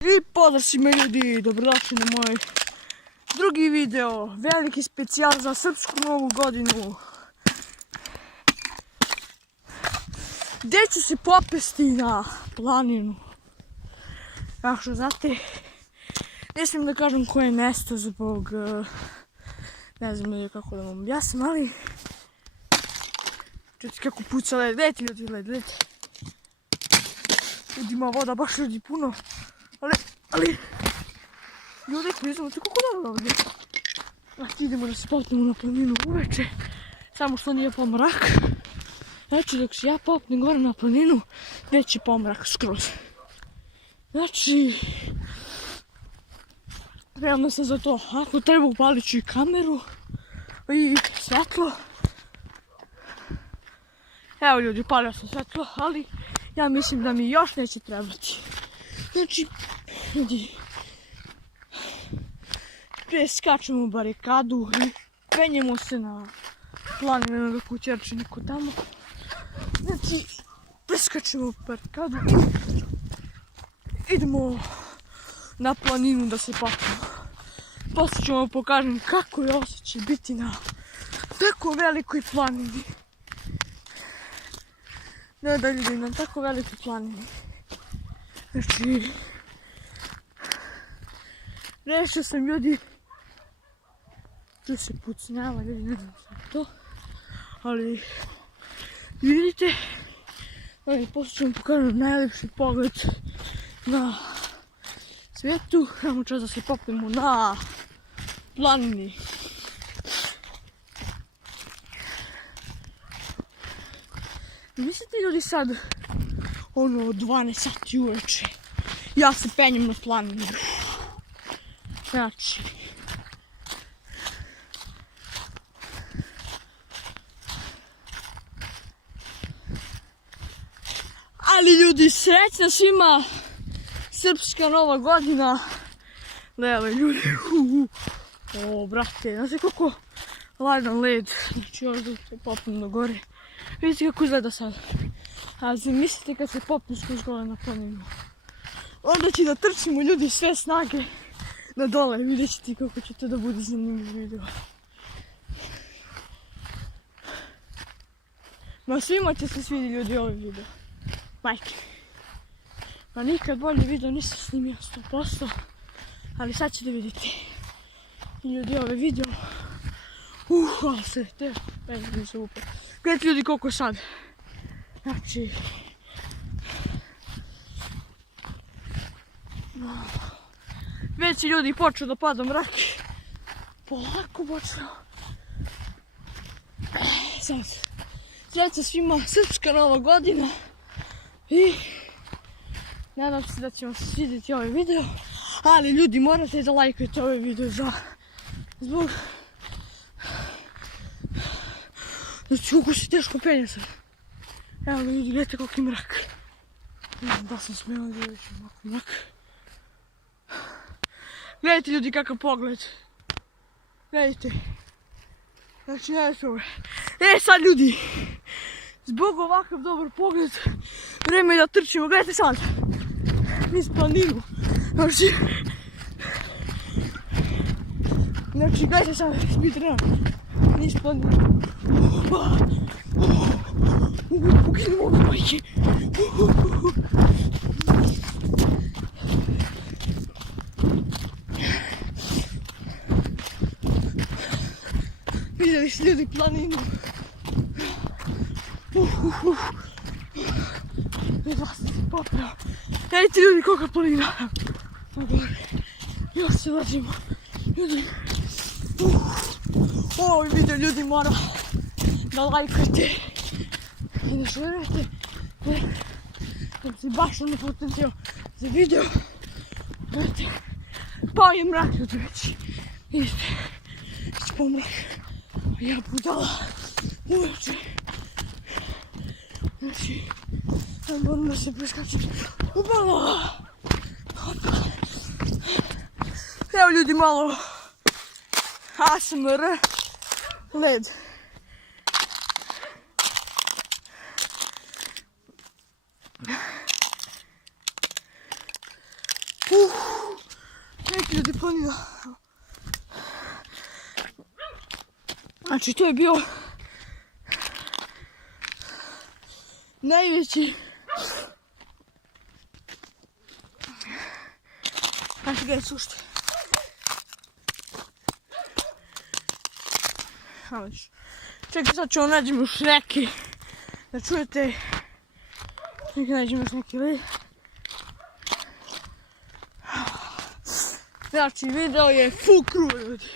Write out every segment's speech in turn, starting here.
I pozdrav svima ljudi, dobrodošli na moj drugi video, veliki specijal za srpsku novu godinu. Gdje ću se popesti na planinu? Kao što znate, ne smijem da kažem koje mjesto zbog, ne znam kako da vam objasnim, ali čujte kako puca led, gledajte ljudi, led. Ljudi, ima voda, baš ljudi puno. Ali, ljudi, priznamo kako dobro ovdje. Znači, idemo da se popnemo na planinu uveče, samo što nije pomrak. Znači, dok se ja popnem gore na planinu, neće pomrak skroz. Znači, spremno sam za to. Ako treba, upalit ću i kameru i svetlo. Evo ljudi, upalio sam svetlo, ali ja mislim da mi još neće trebati. Znači, ljudi, preskačemo barikadu i penjemo se na planinu na kućerčiniku tamo. Znači, preskačemo barikadu i idemo na planinu da se popnemo. Poslije ću vam pokažem kako je osjećaj biti na tako velikoj planini. Ne da ljudi, na tako velikoj planini. Znači, rešio sam ljudi, tu se pucnjava, ljudi, ne znam šta to, ali vidite, poslije ću vam pokažem najljepši pogled na svijetu, imamo čas da se popnemo na planini. Mislite ljudi sad, 12 sati uveče, ja se penjem na planinu. Znači, ali ljudi, srećna svima srpska nova godina. Lele ljudi, o brate, znate koliko ladan led, znači ovdje se popnem na gore. Vidite kako izgleda sad. A zamislite kad se popnem skroz gore na planinu. Onda će da trčimo ljudi sve snage na dole, vidjet ćete kako će to da bude zanimljiv video. Ma svima će se svidi ljudi ovaj video. Majke. Pa nikad bolje video nisam snimio 100%, ali sad ćete vidjeti. Ljudi ovaj video. Ali se te penjem se upao. Gledajte ljudi koliko je sad. Znači, već je ljudi počeo da pada mrak. Polako počeo. Sad, sreća svima, srpska nova godina. I nadam se da će vam se svidjeti ovaj video. Ali ljudi, morate da lajkujete ovaj video zbog... Znači, kako se teško penje sad. Evo ljudi, gledajte koliko je mrak. Ne znam da sam smjela da vidjeti ovako mrak. Gledajte ljudi kakav pogled. Gledajte. Znači, gledajte ovo. Sad ljudi, zbog ovakav dobar pogled, vreme je da trčimo. Gledajte sad. Niz planinu. Znači, gledajte sad, speedrun. Niz planinu. Ukinimo ove majke. Vidjeli ste ljudi planinu. Jedva sam se popeo. Vidite ljudi koliko je planina. Još se lažimo. Ljudi. Ovo video ljudi mora da lajkujete i da šerujete. Da se baš ono potencijal za video. Gledajte. Pao je mrak ljudi već. Vidite. Već pao mrak. Ja budala uveče. Znači, moram da se preskačem. Upala! Evo ljudi malo ASMR led. Neki ljudi planina. Znači to je bio najveći. Znači gledaj sušti. Čekaj, sad ćemo nađemo još neki. Da čujete. Čekaj, nađemo još neki led. Znači video je full crew ljudi.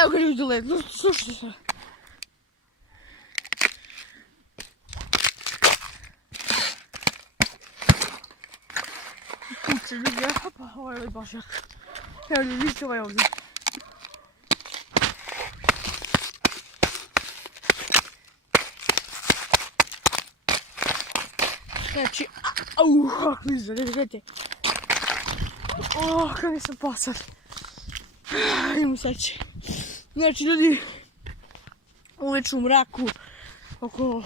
Evo ga ljudi led, slušajte se. Kuće ljudi, pa ovaj je baš jak. Evo ljudi, vidite ovaj ovdje. Znači, kako izgleda, gledajte. Kako nisam pao sad. Idemo sad će. Znači ljudi, uveč u mraku, oko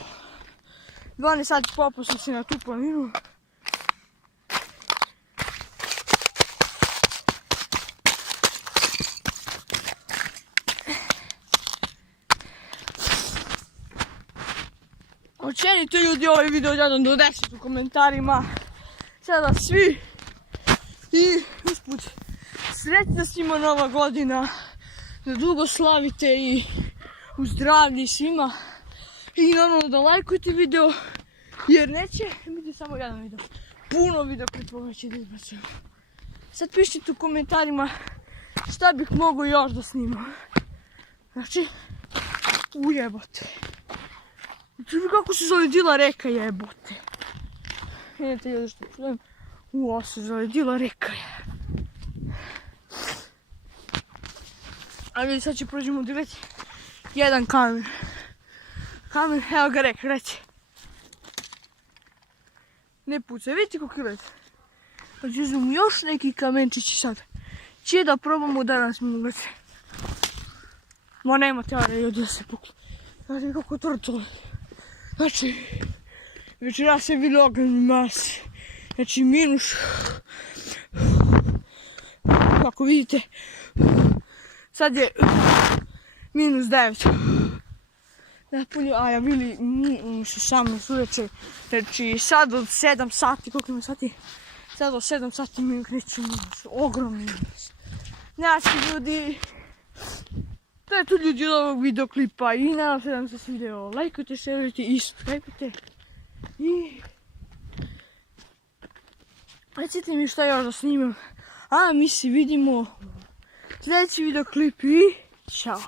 12 sati popao sam se na tu planinu. Ocenite ljudi ovaj video od 1 do 10 u komentarima. Sada svi. I usput, sretna svima nova godina. Da dugo slavite i u zdravlju svima. I normalno da lajkujte video. Jer neće biti samo jedan video. Puno video klipova će da izbacim. Sad pišite u komentarima šta bih mogao još da snimam. Znači, ujebote. Čuvi kako se zaledila reka, jebote. Vidite ljudi što čujem. Ovo se zaledila reka je. A vidite sad će prođemo direkt jedan kamen. Kamen, evo ga reka, reći. Ne puca, vidite kako je. Znači uzmemo još neki kamenčići sad. Če da probamo danas mi gledati. Ma nema teorije ljudi da se pukla. Znači kako tvrdo. Znači, večeras je bilo ogromni mas. Znači minus. Kako vidite, sad je minus 9. Napunio, a ja bili minus 18 uveče. Znači sad od 7 sati, koliko ima sati? Sad od 7 sati mi kreće minus, ogromni minus. Znači ljudi, to je to ljudi od ovog videoklipa i nadam se da vam se svideo. Lajkujte, šerujte i subscribeujte. I recite mi šta još da snimam. A mi se vidimo u sljedeći videoklip i čao.